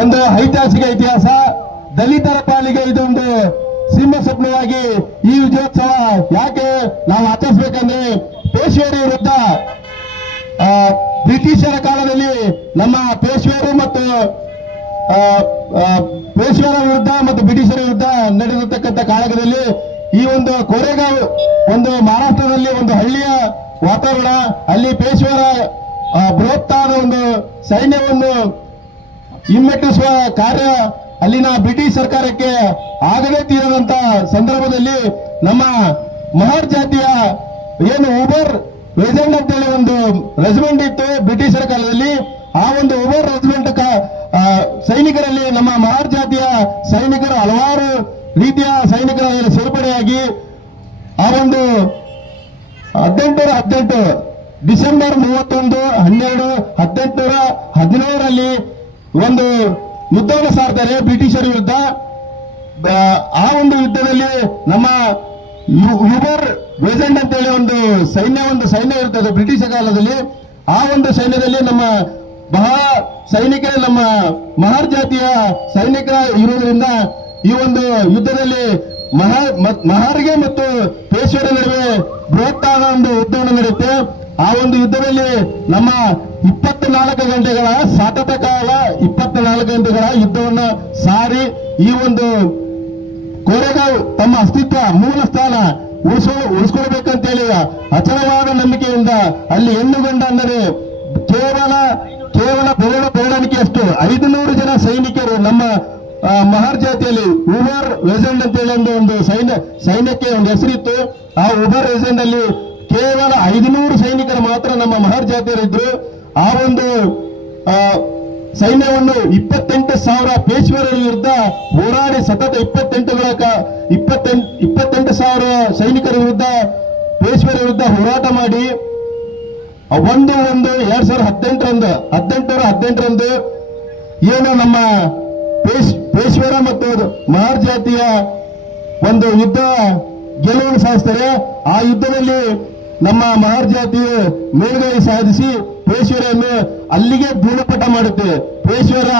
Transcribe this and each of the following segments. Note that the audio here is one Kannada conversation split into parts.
ಒಂದು ಐತಿಹಾಸಿಕ ಇತಿಹಾಸ. ದಲಿತರ ಪಾಲಿಗೆ ಇದೊಂದು ಸಿಂಹ ಸ್ವಪ್ನವಾಗಿ ಈ ವಿಜಯೋತ್ಸವ ಯಾಕೆ ನಾವು ಆಚರಿಸಬೇಕಂದ್ರೆ ಪೇಶ್ವೆರಿ ವಿರುದ್ಧ ಬ್ರಿಟಿಷರ ಕಾಲದಲ್ಲಿ ನಮ್ಮ ಪೇಶ್ವೆರು ಮತ್ತು ಪೇಶ್ವೆರ ವಿರುದ್ಧ ಮತ್ತು ಬ್ರಿಟಿಷರ ವಿರುದ್ಧ ನಡೆದಿರತಕ್ಕಂಥ ಕಾಳಗದಲ್ಲಿ ಈ ಒಂದು ಕೋರೆಗಾಂವ್ ಒಂದು ಮಹಾರಾಷ್ಟ್ರದಲ್ಲಿ ಒಂದು ಹಳ್ಳಿಯ ವಾತಾವರಣ, ಅಲ್ಲಿ ಪೇಶ್ವೆರ ಬೃಹತ್ತಾದ ಒಂದು ಸೈನ್ಯವನ್ನು ಹಿಮ್ಮೆಟ್ಟಿಸುವ ಕಾರ್ಯ ಅಲ್ಲಿನ ಬ್ರಿಟಿಷ್ ಸರ್ಕಾರಕ್ಕೆ ಆಗದೇ ತೀರದಂತ ಸಂದರ್ಭದಲ್ಲಿ ನಮ್ಮ ಮಹರ್ ಜಾತಿಯ ಏನು ಉಬರ್ ರೆಜಿಮೆಂಟ್ ಅಂತೇಳಿ ಒಂದು ರೆಜಿಮೆಂಟ್ ಇತ್ತು ಬ್ರಿಟಿಷರ ಕಾಲದಲ್ಲಿ. ಆ ಒಂದು ಉಬರ್ ರೆಜಿಮೆಂಟ್ ಸೈನಿಕರಲ್ಲಿ ನಮ್ಮ ಮಹರ್ ಜಾತಿಯ ಸೈನಿಕರು ಹಲವಾರು ರೀತಿಯ ಸೈನಿಕರ ಸೇರ್ಪಡೆಯಾಗಿ ಆ ಒಂದು 1818 ಡಿಸೆಂಬರ್ 31, 12, 1817ರಲ್ಲಿ ಒಂದು ಯುದ್ಧವನ್ನು ಸಾರ್ತಾರೆ ಬ್ರಿಟಿಷರ ವಿರುದ್ಧ. ಆ ಒಂದು ಯುದ್ಧದಲ್ಲಿ ನಮ್ಮ ಯುಬರ್ ರೆಜಿಮೆಂಟ್ ಅಂತೇಳಿ ಒಂದು ಸೈನ್ಯ ಇರ್ತದೆ ಬ್ರಿಟಿಷ್ ಕಾಲದಲ್ಲಿ. ಆ ಒಂದು ಸೈನ್ಯದಲ್ಲಿ ನಮ್ಮ ಬಹಳ ಸೈನಿಕರೇ ನಮ್ಮ ಮಹರ್ ಜಾತಿಯ ಸೈನಿಕರ ಇರುವುದರಿಂದ ಈ ಒಂದು ಯುದ್ಧದಲ್ಲಿ ಮಹರ್ಗೆ ಮತ್ತು ಪೇಶ್ವೆರ ನಡುವೆ ಬೃಹತ್ತಾದ ಒಂದು ಯುದ್ಧವನ್ನು ನಡೆಯುತ್ತೆ. ಆ ಒಂದು ಯುದ್ಧದಲ್ಲಿ ನಮ್ಮ 24 ಗಂಟೆಗಳ ಸತತ ಕಾಲ 24 ಗಂಟೆಗಳ ಯುದ್ಧವನ್ನು ಸಾರಿ ಈ ಒಂದು ಕೋರೆಗಾಂವ್ ತಮ್ಮ ಅಸ್ತಿತ್ವ ಮೂಲ ಸ್ಥಾನ ಉಳಿಸ್ಕೊಳ್ಬೇಕಂತೇಳಿ ಅಚಲವಾದ ನಂಬಿಕೆಯಿಂದ ಅಲ್ಲಿ ಹೆಣ್ಣುಗಂಡ ಅಂದರೆ ಕೇವಲ ಬೆರಳಿಕೆಯಷ್ಟು 500 ಜನ ಸೈನಿಕರು ನಮ್ಮ ಮಹರ್ ಜಾತಿಯಲ್ಲಿ ಉಬರ್ ರೆಜಿಮೆಂಟ್ ಅಂತೇಳಿ ಒಂದು ಸೈನ್ಯಕ್ಕೆ ಒಂದು ಹೆಸರಿತ್ತು. ಆ ಉಬರ್ ರೆಜಿಮೆಂಟ್ ಅಲ್ಲಿ ಕೇವಲ 500 ಸೈನಿಕರು ಮಾತ್ರ ನಮ್ಮ ಮಹರ್ ಜಾತಿಯರಿದ್ರು. ಆ ಒಂದು ಸೈನ್ಯವನ್ನು 28,000 ಪೇಶ್ವೆರ ವಿರುದ್ಧ ಹೋರಾಡಿ ಸತತ 28,000 ಸೈನಿಕರ ವಿರುದ್ಧ ಪೇಶ್ವೆರ ವಿರುದ್ಧ ಹೋರಾಟ ಮಾಡಿ 2018ರಂದು ಏನು ನಮ್ಮ ಪೇಶ್ವೆರ ಮತ್ತು ಮಹರ್ ಜಾತಿಯ ಒಂದು ಯುದ್ಧ ಗೆಲುವನ್ನು ಸಾಧಿಸ್ತಾರೆ. ಆ ಯುದ್ಧದಲ್ಲಿ ನಮ್ಮ ಮಹರ್ ಜಾತಿಯು ಮೇಲುಗೈ ಸಾಧಿಸಿ ಪೇಶ್ವೆರನ್ನು ಅಲ್ಲಿಗೆ ಧೂಳಪಟ ಮಾಡುತ್ತೆ. ಪೇಶ್ವೆರ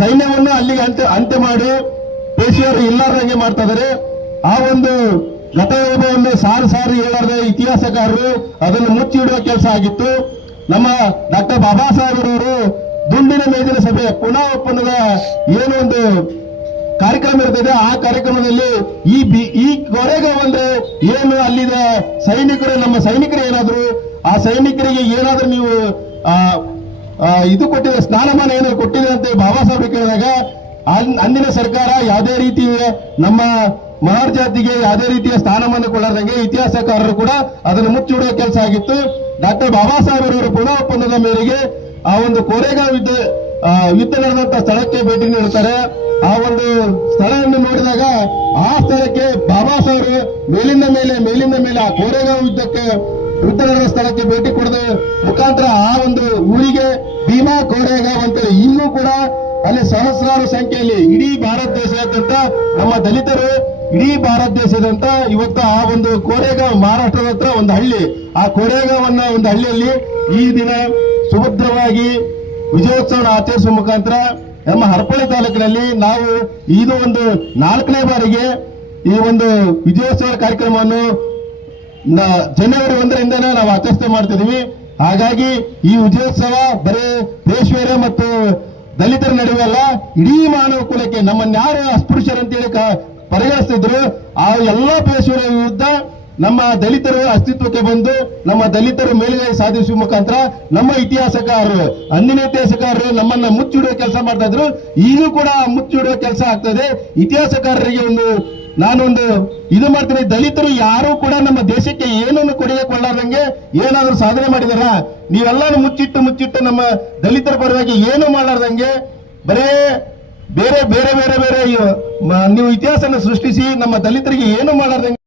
ಸೈನ್ಯವನ್ನು ಅಲ್ಲಿಗೆ ಅಂತ್ಯ ಮಾಡಿ ಪೇಶ್ವೆರ ಇಲ್ಲಾರ್ದಂಗೆ ಮಾಡ್ತಾ ಇದ್ದಾರೆ. ಆ ಒಂದು ಗತವೈಭವವನ್ನು ಸಾರಿ ಹೇಳಾರ್ದ ಇತಿಹಾಸಕಾರರು ಅದನ್ನು ಮುಚ್ಚಿಡುವ ಕೆಲಸ ಆಗಿತ್ತು. ನಮ್ಮ ಡಾಕ್ಟರ್ ಬಾಬಾ ಸಾಹೇಬರವರು ದುಂಡಿನ ಮೇಜಿನ ಸಭೆ ಪುನಃ ಒಪ್ಪಂದದ ಏನು ಒಂದು ಕಾರ್ಯಕ್ರಮ ಇರ್ತದೆ, ಆ ಕಾರ್ಯಕ್ರಮದಲ್ಲಿ ಈ ಕೋರೆಗಾಂವ್ ಅಂದ್ರೆ ಏನು ಅಲ್ಲಿದ ಸೈನಿಕರು ನಮ್ಮ ಸೈನಿಕರು ಏನಾದ್ರು ಆ ಸೈನಿಕರಿಗೆ ಏನಾದ್ರೂ ನೀವು ಇದು ಕೊಟ್ಟಿದೆ ಸ್ನಾನಮಾನ ಏನಾದ್ರು ಕೊಟ್ಟಿದೆ ಅಂತ ಬಾಬಾ ಸಾಹೇಬ್ ಕೇಳಿದಾಗ ಅಂದಿನ ಸರ್ಕಾರ ಯಾವುದೇ ರೀತಿ ನಮ್ಮ ಮಹರ್ ಜಾತಿಗೆ ಯಾವುದೇ ರೀತಿಯ ಸ್ಥಾನಮಾನ ಕೊಳ್ಳದಂಗೆ ಇತಿಹಾಸಕಾರರು ಕೂಡ ಅದನ್ನು ಮುಚ್ಚಿಡುವ ಕೆಲಸ ಆಗಿತ್ತು. ಡಾಕ್ಟರ್ ಬಾಬಾ ಸಾಹೇಬರವರು ಪುನಃ ಒಪ್ಪಂದದ ಮೇರೆಗೆ ಆ ಒಂದು ಕೋರೆಗಾಂವ್ ಯುದ್ಧ ನಡೆದಂತ ಸ್ಥಳಕ್ಕೆ ಭೇಟಿ ನೀಡುತ್ತಾರೆ. ಆ ಒಂದು ಸ್ಥಳವನ್ನು ನೋಡಿದಾಗ ಆ ಸ್ಥಳಕ್ಕೆ ಬಾಬಾ ಸಾಹೇಬರು ಮೇಲಿಂದ ಮೇಲೆ ಆ ಕೋರೆಗಾಂವ್ ಯುದ್ಧ ನಡೆದ ಸ್ಥಳಕ್ಕೆ ಭೇಟಿ ಕೊಡದ ಮುಖಾಂತರ ಆ ಒಂದು ಊರಿಗೆ ಭೀಮಾ ಕೋರೆಗಾಂವ್ ಅಂತ ಇನ್ನೂ ಕೂಡ ಅಲ್ಲಿ ಸಹಸ್ರಾರು ಸಂಖ್ಯೆಯಲ್ಲಿ ಇಡೀ ಭಾರತ ದೇಶಾದ್ಯಂತ ನಮ್ಮ ದಲಿತರು ಇಡೀ ಭಾರತ ದೇಶದಂತ ಇವತ್ತು ಆ ಒಂದು ಕೋರೆಗಾಂವ್ ಮಹಾರಾಷ್ಟ್ರದ ಹತ್ರ ಒಂದು ಹಳ್ಳಿ, ಆ ಕೋರೆಗಾಂವ್ ಅನ್ನೋ ಒಂದು ಹಳ್ಳಿಯಲ್ಲಿ ಈ ದಿನ ಸುಭದ್ರವಾಗಿ ವಿಜಯೋತ್ಸವ ಆಚರಿಸುವ ಮುಖಾಂತರ ನಮ್ಮ ಹರಪಳ್ಳಿ ತಾಲೂಕಿನಲ್ಲಿ ನಾವು ಇದು ಒಂದು 4ನೇ ಬಾರಿಗೆ ಈ ಒಂದು ವಿಜಯೋತ್ಸವ ಕಾರ್ಯಕ್ರಮವನ್ನು ಜನವರಿ 1ರಿಂದ ನಾವು ಆಚರಿಸ್ತಾ ಮಾಡ್ತಿದೀವಿ. ಹಾಗಾಗಿ ಈ ವಿಜಯೋತ್ಸವ ಬರೀ ಪೇಶ್ವೆರ ಮತ್ತು ದಲಿತರ ನಡುವೆ ಅಲ್ಲ, ಇಡೀ ಮಾನವ ಕುಲಕ್ಕೆ ನಮ್ಮನ್ಯಾರು ಅಸ್ಪೃಶ್ಯರಂತೇಳಿ ಪರಿಗಣಿಸ್ತಿದ್ರು ಆ ಎಲ್ಲಾ ಪೇಶ್ವೆರ ವಿರುದ್ಧ ನಮ್ಮ ದಲಿತರು ಅಸ್ತಿತ್ವಕ್ಕೆ ಬಂದು ನಮ್ಮ ದಲಿತರು ಮೇಲುಗೈ ಸಾಧಿಸುವ ಮುಖಾಂತರ ನಮ್ಮ ಇತಿಹಾಸಕಾರರು ಅಂದಿನ ಇತಿಹಾಸಕಾರರು ನಮ್ಮನ್ನ ಮುಚ್ಚಿಡುವ ಕೆಲಸ ಮಾಡ್ತಾ ಇದ್ರು. ಈಗಲೂ ಕೂಡ ಮುಚ್ಚಿಡುವ ಕೆಲಸ ಆಗ್ತದೆ. ಇತಿಹಾಸಕಾರರಿಗೆ ನಾನೊಂದು ಇದು ಮಾಡ್ತೀನಿ, ದಲಿತರು ಯಾರು ಕೂಡ ನಮ್ಮ ದೇಶಕ್ಕೆ ಏನನ್ನು ಕೊಡುಗೆ ಕೊಳ್ಳಾರ್ದಂಗೆ ಏನಾದ್ರೂ ಸಾಧನೆ ಮಾಡಿದಾರ? ನೀವೆಲ್ಲಾನು ಮುಚ್ಚಿಟ್ಟು ನಮ್ಮ ದಲಿತರ ಪರವಾಗಿ ಏನು ಮಾಡಲಾರ್ದಂಗೆ ಬರೇ ಬೇರೆ ನೀವು ಇತಿಹಾಸನ ಸೃಷ್ಟಿಸಿ ನಮ್ಮ ದಲಿತರಿಗೆ ಏನು ಮಾಡಲಾರ್ದಂಗೆ